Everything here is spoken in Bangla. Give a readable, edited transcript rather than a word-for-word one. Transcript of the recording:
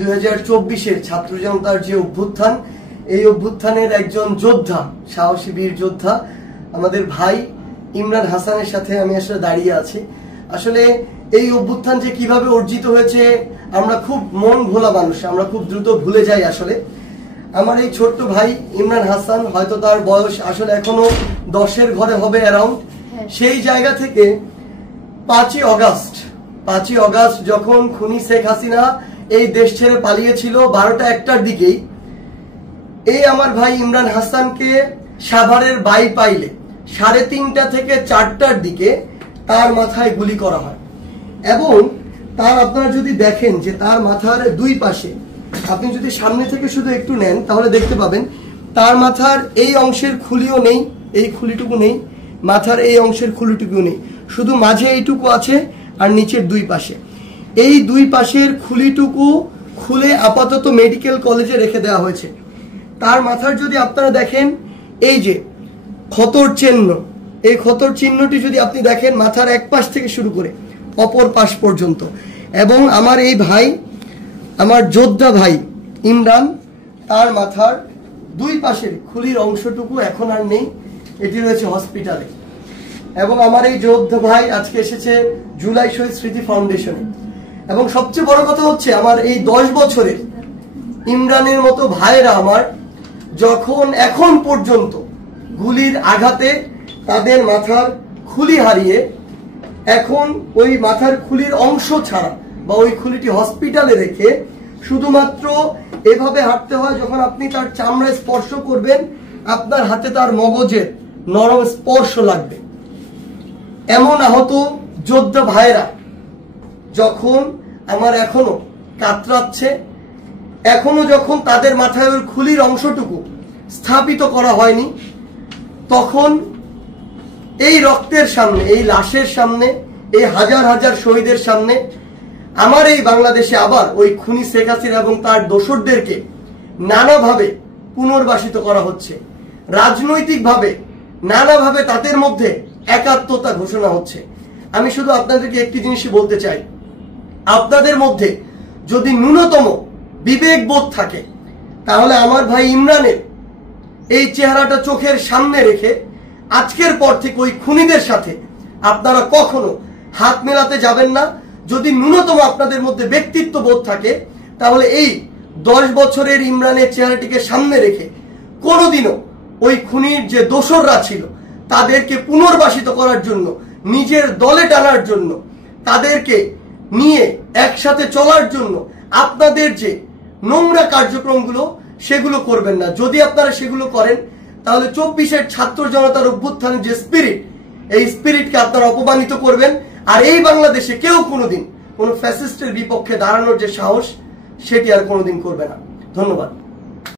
2024-এর ছাত্র জনতার যে অভ্যুত্থান, এই অভ্যুত্থানের একজন যোদ্ধা, সাহসী বীর যোদ্ধা আমাদের ভাই ইমরান হাসানের সাথে আমি আসলে দাঁড়িয়ে আছি। আসলে এই অভ্যুত্থান যে কিভাবে অর্জিত হয়েছে আমরা খুব মন ভোলা মানুষ, আমরা খুব দ্রুত ভুলে যাই। আসলে আমার এই ছোট্ট ভাই ইমরান হাসান, হয়তো তার বয়স আসলে এখনো 10-এর ঘরে হবে অ্যারাউন্ড, সেই জায়গা থেকে 5ই অগাস্ট যখন খুনি শেখ হাসিনা এই দেশ ছেড়ে পালিয়েছিল 12টা 1টার দিকেই, এই আমার ভাই ইমরান হাসানকে সাভারের বাইপাইলে 3:30 থেকে 4টার দিকে তার মাথায় গুলি করা হয়। এবং তার আপনারা যদি দেখেন যে তার মাথার দুই পাশে, আপনি যদি সামনে থেকে শুধু একটু নেন তাহলে দেখতে পাবেন তার মাথার এই অংশের খুলিও নেই, এই খুলিটুকু নেই, মাথার এই অংশের খুলিটুকু নেই, শুধু মাঝে এইটুকু আছে আর নিচের দুই পাশে। এই দুই পাশের খুলিটুকু খুলে আপাতত মেডিকেল কলেজে রেখে দেওয়া হয়েছে। তার মাথার যদি আপনারা দেখেন এই যে ক্ষতর চিহ্ন, এই ক্ষতর চিহ্নটি যদি আপনি দেখেন মাথার এক পাশ থেকে শুরু করে অপর পাশ পর্যন্ত। এবং আমার এই ভাই, আমার যোদ্ধা ভাই ইমরান, তার মাথার দুই পাশের খুলির অংশটুকু এখন আর নেই, এটি রয়েছে হসপিটালে। এবং আমার এই যোদ্ধা ভাই আজকে এসেছে জুলাই শহীদ স্মৃতি ফাউন্ডেশনে। এবং সবচেয়ে বড় কথা হচ্ছে আমার এই 10 বছরের ইমরানের মতো ভাইরা আমার যখন এখন পর্যন্ত গুলির আঘাতে তাদের মাথার খুলি হারিয়ে এখন ওই মাথার খুলির অংশ ছাড়া বা ওই খুলিটি হসপিটালে রেখে শুধুমাত্র এভাবে হাঁটতে হয়, যখন আপনি তার চামড়ায় স্পর্শ করবেন আপনার হাতে তার মগজের নরম স্পর্শ লাগবে। এমন আহত যোদ্ধা ভাইরা যখন আমার এখনো কাতরাচ্ছে, এখনো যখন তাদের মাথায় ওই খুলির অংশটুকু স্থাপিত করা হয়নি, তখন এই রক্তের সামনে, এই লাশের সামনে, এই হাজার হাজার শহীদের সামনে আমার এই বাংলাদেশে আবার ওই খুনি শেখ হাসিনা এবং তার দোসরদেরকে নানাভাবে পুনর্বাসিত করা হচ্ছে। রাজনৈতিকভাবে নানাভাবে তাদের মধ্যে একাত্মতা ঘোষণা হচ্ছে। আমি শুধু আপনাদেরকে একটি জিনিসই বলতে চাই, আপনাদের মধ্যে যদি ন্যূনতম বিবেকবোধ থাকে তাহলে আমার ভাই ইমরানের এই চেহারাটা চোখের সামনে রেখে আজকের পর থেকে ওই খুনিদের সাথে আপনারা কখনো হাত মেলাতে যাবেন না। যদি ন্যূনতম আপনাদের মধ্যে ব্যক্তিত্ব বোধ থাকে তাহলে এই 10 বছরের ইমরানের চেহারাটিকে সামনে রেখে কোনোদিনও ওই খুনির যে দোসররা ছিল তাদেরকে পুনর্বাসিত করার জন্য, নিজের দলে টানার জন্য, তাদেরকে নিয়ে একসাথে চলার জন্য আপনাদের যে নোংরা কার্যক্রমগুলো সেগুলো করবেন না। যদি আপনারা সেগুলো করেন তাহলে 24-এর ছাত্র জনতার অভ্যুত্থানের যে স্পিরিট, এই স্পিরিটকে আপনারা অপমানিত করবেন। আর এই বাংলাদেশে কেউ কোনোদিন কোনো ফ্যাসিস্টের বিপক্ষে দাঁড়ানোর যে সাহস সেটি আর কোনোদিন করবে না। ধন্যবাদ।